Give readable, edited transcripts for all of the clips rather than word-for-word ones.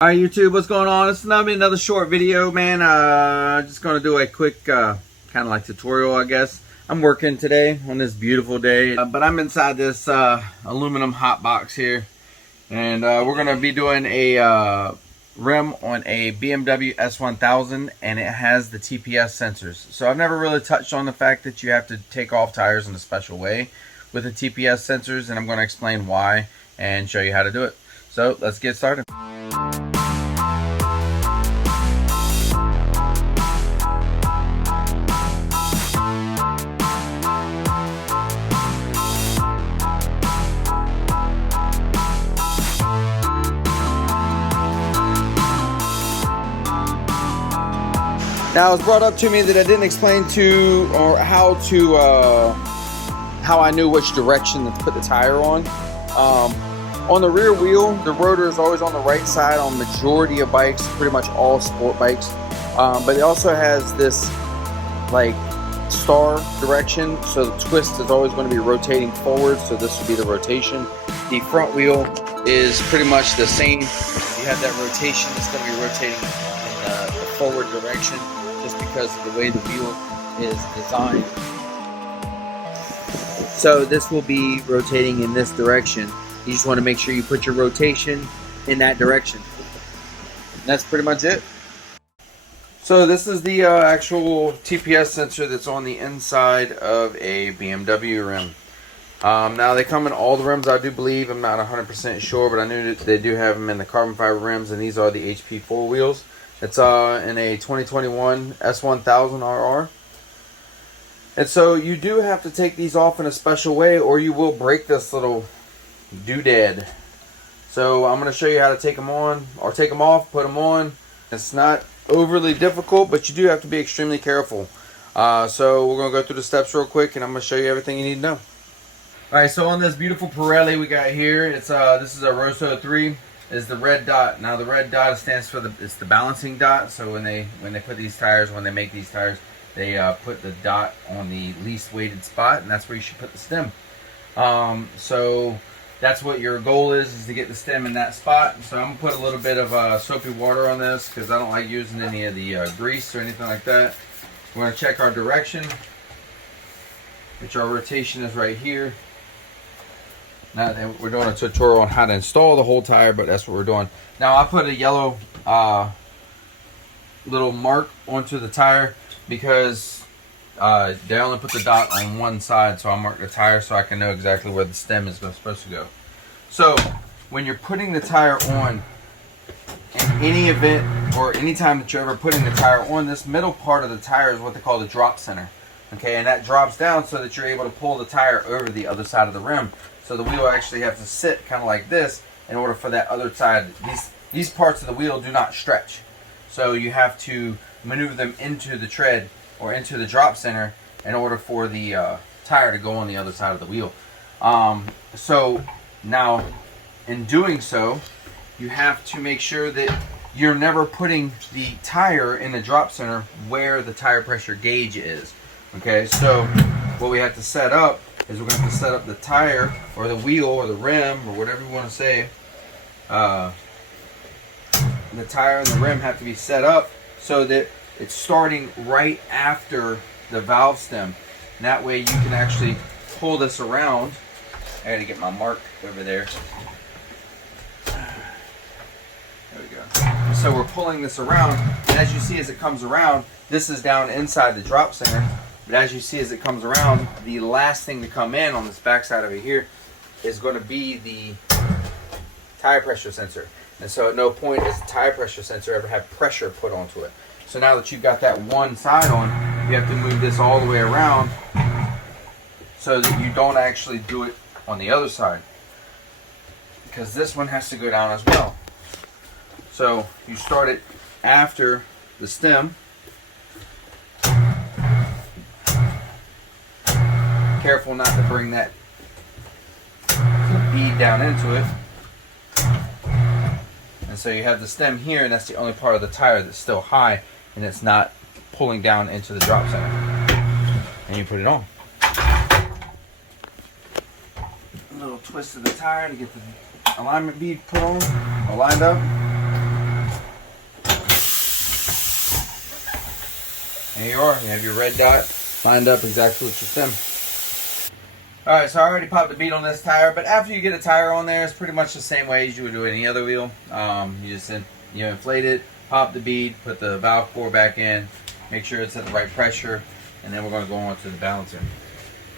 Alright YouTube, what's going on? It's gonna be another short video, man. Just gonna do a quick kind of like tutorial, I guess. I'm working today on this beautiful day, but I'm inside this aluminum hot box here, and we're gonna be doing a rim on a BMW S1000, and it has the TPS sensors. So I've never really touched on the fact that you have to take off tires in a special way with the TPS sensors, and I'm going to explain why and show you how to do it. So let's get started. Now, it was brought up to me that I didn't explain to, or how I knew which direction to put the tire on. On the rear wheel, the rotor is always on the right side on majority of bikes, pretty much all sport bikes. But it also has this like star direction, so the twist is always going to be rotating forward. So this would be the rotation. The front wheel is pretty much the same. You have that rotation; it's going to be rotating in the forward direction, just because of the way the wheel is designed. So this will be rotating in this direction. You just want to make sure you put your rotation in that direction. And that's pretty much it. So this is the actual TPS sensor that's on the inside of a BMW rim. Now they come in all the rims, I do believe. I'm not 100% sure, but I knew that they do have them in the carbon fiber rims, and these are the HP 4 wheels. It's in a 2021 S1000RR. And so you do have to take these off in a special way, or you will break this little doodad. So I'm going to show you how to take them on, or take them off, put them on. It's not overly difficult, but you do have to be extremely careful. So we're going to go through the steps real quick, and I'm going to show you everything you need to know. Alright, so on this beautiful Pirelli we got here, it's this is a Rosso 3. Is the red dot. Now the red dot stands for it's the balancing dot. So when they put these tires, when they make these tires, they put the dot on the least weighted spot, and that's where you should put the stem. So that's what your goal is to get the stem in that spot. So I'm gonna put a little bit of soapy water on this because I don't like using any of the grease or anything like that. We're gonna check our direction, which our rotation is right here. Now we're doing a tutorial on how to install the whole tire, but that's what we're doing. Now I put a yellow little mark onto the tire because they only put the dot on one side, so I mark the tire so I can know exactly where the stem is supposed to go. So when you're putting the tire on, in any event or any time that you're ever putting the tire on, this middle part of the tire is what they call the drop center. Okay, and that drops down so that you're able to pull the tire over the other side of the rim. So the wheel actually has to sit kind of like this in order for that other side. These parts of the wheel do not stretch. So you have to maneuver them into the tread or into the drop center in order for the tire to go on the other side of the wheel. So now in doing so, you have to make sure that you're never putting the tire in the drop center where the tire pressure gauge is. Okay, so what we have to set up is we're going to have to set up the tire or the wheel or the rim or whatever you want to say. The tire and the rim have to be set up so that it's starting right after the valve stem. And that way you can actually pull this around. I got to get my mark over there. There we go. So we're pulling this around, and as you see as it comes around, this is down inside the drop center. But as you see as it comes around, the last thing to come in on this backside over here is going to be the tire pressure sensor. And so at no point does the tire pressure sensor ever have pressure put onto it. So now that you've got that one side on, you have to move this all the way around so that you don't actually do it on the other side, because this one has to go down as well. So you start it after the stem. Careful not to bring that bead down into it. And so you have the stem here, and that's the only part of the tire that's still high and it's not pulling down into the drop center. And you put it on. A little twist of the tire to get the alignment bead put on or lined up. here you are. You have your red dot lined up exactly with your stem. Alright, so I already popped the bead on this tire, but after you get a tire on there, it's pretty much the same way as you would do any other wheel. You just inflate it, pop the bead, put the valve core back in, make sure it's at the right pressure, and then we're going to go on to the balancer.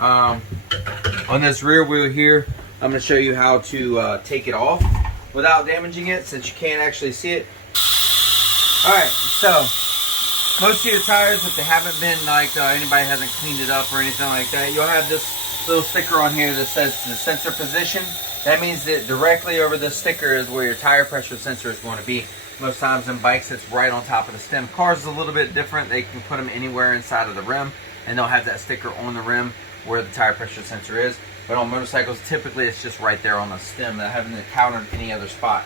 On this rear wheel here, I'm going to show you how to take it off without damaging it, since you can't actually see it. Alright, so most of your tires, if they haven't been like anybody hasn't cleaned it up or anything like that, you'll have this little sticker on here that says the sensor position. That means that directly over the sticker is where your tire pressure sensor is going to be. Most times in bikes it's right on top of the stem. Cars is a little bit different. They can put them anywhere inside of the rim, and they'll have that sticker on the rim where the tire pressure sensor is. But on motorcycles, typically it's just right there on the stem. They haven't encountered any other spot.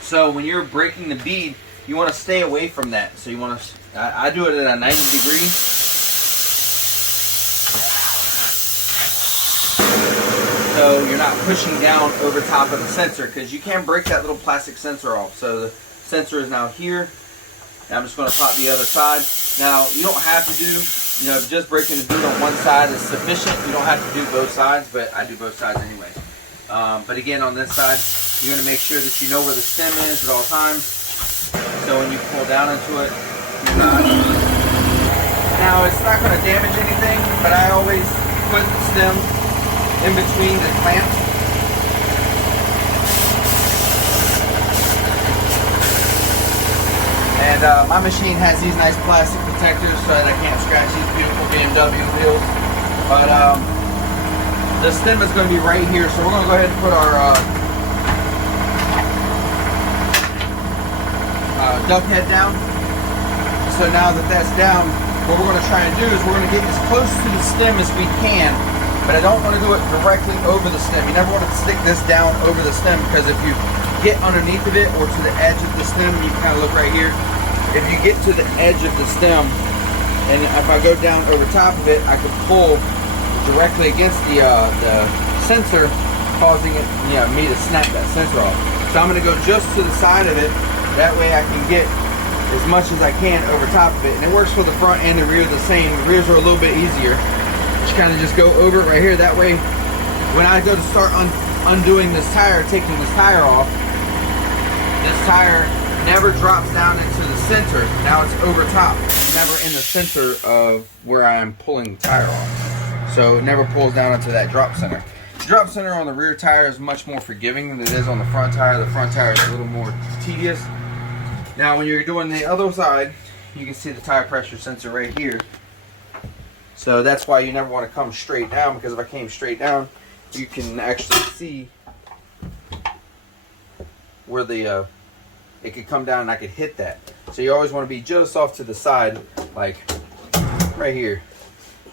So when you're breaking the bead, you want to stay away from that. So you want to, I do it at a 90 degree. So you're not pushing down over top of the sensor, because you can break that little plastic sensor off. So the sensor is now here. Now I'm just going to pop the other side. Now you don't have to do, just breaking the bead on one side is sufficient. You don't have to do both sides, but I do both sides anyway. But again, on this side, you're going to make sure that you know where the stem is at all times. So when you pull down into it, you're not. Now it's not going to damage anything, but I always put the stem in between the clamps. And my machine has these nice plastic protectors so that I can't scratch these beautiful BMW wheels. But the stem is going to be right here, so we're going to go ahead and put our duck head down. So now that that's down, what we're going to try and do is we're going to get as close to the stem as we can. But I don't want to do it directly over the stem. You never want to stick this down over the stem, because if you get underneath of it or to the edge of the stem, you can kind of look right here. If you get to the edge of the stem, and if I go down over top of it, I could pull directly against the sensor, causing it, me to snap that sensor off. So I'm going to go just to the side of it. That way I can get as much as I can over top of it. And it works for the front and the rear the same. The rears are a little bit easier. Kind of just go over it right here. That way when I go to start undoing this tire, taking this tire off, this tire never drops down into the center. Now it's over top. It's never in the center of where I am pulling the tire off. So it never pulls down into that drop center. The drop center on the rear tire is much more forgiving than it is on the front tire. The front tire is a little more tedious. Now when you're doing the other side, you can see the tire pressure sensor right here. So that's why you never want to come straight down, because if I came straight down, you can actually see where the it could come down and I could hit that. So you always want to be just off to the side, like right here.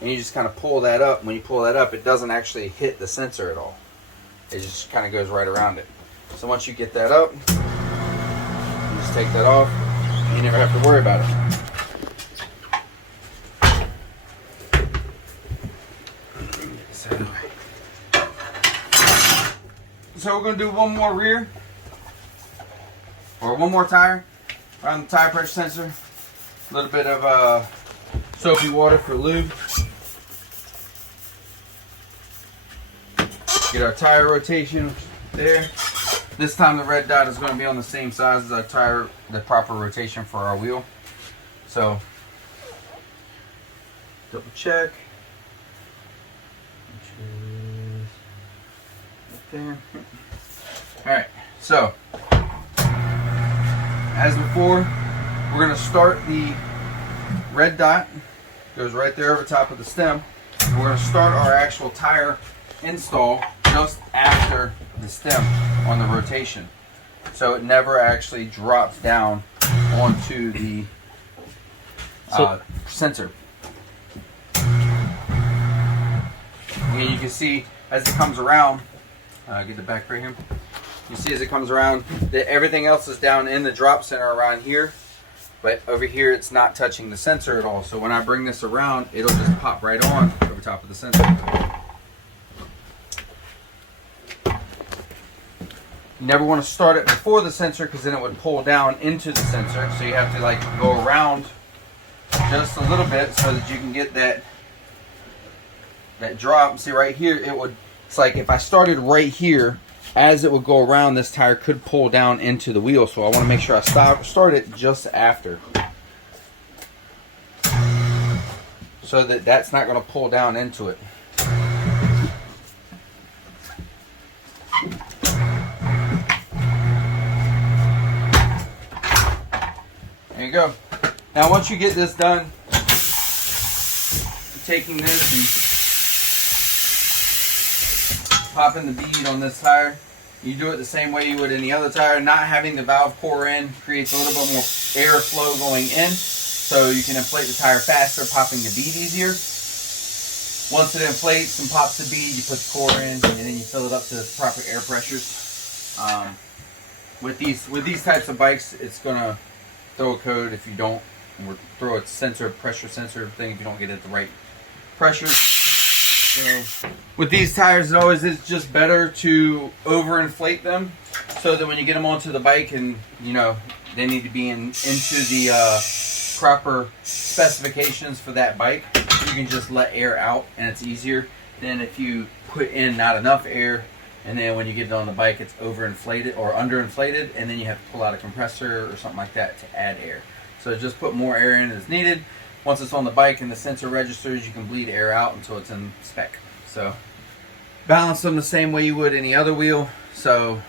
And you just kind of pull that up. When you pull that up, it doesn't actually hit the sensor at all. It just kind of goes right around it. So once you get that up, you just take that off. You never have to worry about it. So we're going to do one more rear, or one more tire around the tire pressure sensor. A little bit of soapy water for lube. Get our tire rotation there. This time the red dot is going to be on the same size as our tire, the proper rotation for our wheel. So double check. There. Alright, so as before, we're going to start the red dot, goes right there over top of the stem. And we're going to start our actual tire install just after the stem on the rotation, so it never actually drops down onto the sensor. And you can see as it comes around, get the back right here. You see as it comes around that everything else is down in the drop center around here, but over here it's not touching the sensor at all. So when I bring this around, it'll just pop right on over top of the sensor. You never want to start it before the sensor, because then it would pull down into the sensor. So you have to like go around just a little bit so that you can get that drop. See right here, it's like if I started right here, as it would go around, this tire could pull down into the wheel. So I want to make sure I start it just after, so that that's not going to pull down into it. There you go. Now once you get this done, taking this and popping the bead on this tire, you do it the same way you would any other tire. Not having the valve core in creates a little bit more airflow going in, so you can inflate the tire faster, popping the bead easier. Once it inflates and pops the bead, you put the core in, and then you fill it up to the proper air pressures. With these types of bikes, it's gonna throw a code if you don't, or throw a pressure sensor thing if you don't get it at the right pressure. So with these tires, it always is just better to overinflate them, so that when you get them onto the bike and they need to be into the proper specifications for that bike, you can just let air out, and it's easier than if you put in not enough air, and then when you get it on the bike, it's overinflated or underinflated, and then you have to pull out a compressor or something like that to add air. So just put more air in as needed. Once it's on the bike and the sensor registers, you can bleed air out until it's in spec. So balance them the same way you would any other wheel. So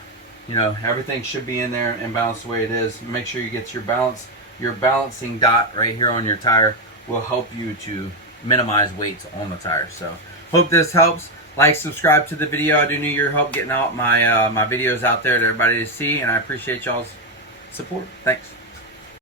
everything should be in there and balanced the way it is. Make sure you get your balance. Your balancing dot right here on your tire will help you to minimize weights on the tire. So hope this helps. Like, subscribe to the video. I do need your help getting out my videos out there to everybody to see, and I appreciate y'all's support. Thanks.